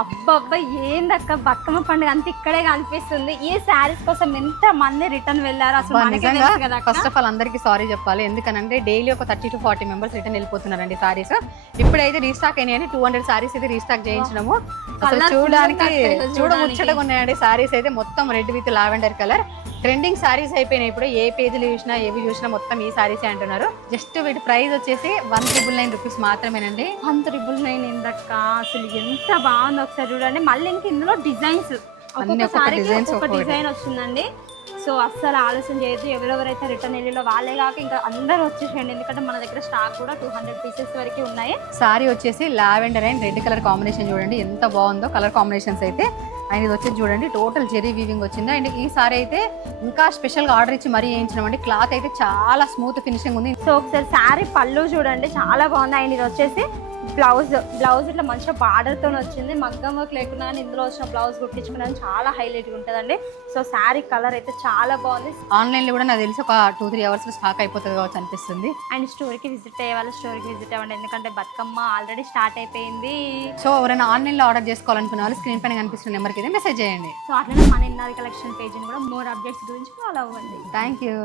అబ్బబ్బా ఏందక్క బతుకమ్మ పండుగ అంతా ఇక్కడే కనిపిస్తుంది. ఈ శారీస్ కోసం ఎంత మంది రిటర్న్ వెళ్ళారు అసలు మనకే తెలుసు కదా. ఫస్ట్ ఆఫ్ ఆల్ అందరికి సారీ చెప్పాలి, ఎందుకనంటే డైలీ ఒక 30 to 40 మెంబర్స్ రిటర్న్ వెళ్ళిపోతున్నారండి సారీస్. ఇప్పుడైతే రీస్టాక్ అయినాయని 200 సారీస్ అయితే రీస్టాక్ చేయించినాము. అసలు చూడడానికి ముచ్చటగా ఉన్నాయండి సారీస్ అయితే. మొత్తం red with lavender colour trending saris అయిపోయినాయి. ఇప్పుడు ఏ పేజీలు చూసినా ఏవి చూసినా మొత్తం ఈ సారీసే అంటున్నారు. జస్ట్ వీటి ప్రైస్ వచ్చేసి 199 రూపీస్ మాత్రమేనండి. 199 ఏందక్క అసలు ఎంత బాగుంది ఒకసారి చూడండి. మళ్ళీ ఇంక ఇందులో డిజైన్స్ ఒక డిజైన్ వస్తుందండి. సో అస్సలు ఆలస్యం చేయొద్దు. ఎవరెవరైతే రిటర్న్ వెళ్ళిలో వాళ్ళే కాక ఇంకా అందరూ వచ్చేసేయండి, ఎందుకంటే మన దగ్గర స్టాక్ కూడా 200 పీసెస్ వరకు ఉన్నాయి. సారీ వచ్చేసి lavender and red colour combination చూడండి ఎంత బాగుందో కలర్ కాంబినేషన్స్ అయితే. అండ్ ఇది వచ్చేసి చూడండి టోటల్ జెరీ వీవింగ్ వచ్చింది. అండ్ ఈ సారీ అయితే ఇంకా స్పెషల్గా ఆర్డర్ ఇచ్చి మరీ వేయించినామండి. క్లాత్ అయితే చాలా స్మూత్ ఫినిషింగ్ ఉంది. సో ఒకసారి శారీ పళ్ళు చూడండి చాలా బాగుంది. అండ్ ఇది వచ్చేసి బ్లౌజ్ ఇట్లా మంచిగా బార్డర్తో వచ్చింది. మగ్గం వర్క్ లేకుండా కానీ ఇందులో వచ్చిన బ్లౌజ్ కుట్టించుకున్నాను చాలా హైలైట్గా ఉంటుందండి. సో శారీ కలర్ అయితే చాలా బాగుంది. ఆన్లైన్లో కూడా నాకు తెలిసి ఒక 2-3 అవర్స్లో స్టాక్ అయిపోతుంది కావచ్చు అనిపిస్తుంది. అండ్ స్టోర్కి విజిట్ అయ్యే వాళ్ళు స్టోర్కి విజిట్ అవ్వండి, ఎందుకంటే బతుకమ్మ ఆల్రెడీ స్టార్ట్ అయిపోయింది. సో ఎవరైనా ఆన్లైన్లో ఆర్డర్ చేసుకోవాలనుకున్న వాళ్ళు స్క్రీన్ పైన కనిపిస్తున్న నెంబర్కి అయితే మెసేజ్ చేయండి. సో అట్లనే మన ఇన్నర్ కలెక్షన్ పేజ్ని కూడా మోర్ అప్డేట్స్ గురించి ఫాలో అవ్వండి. Thank you.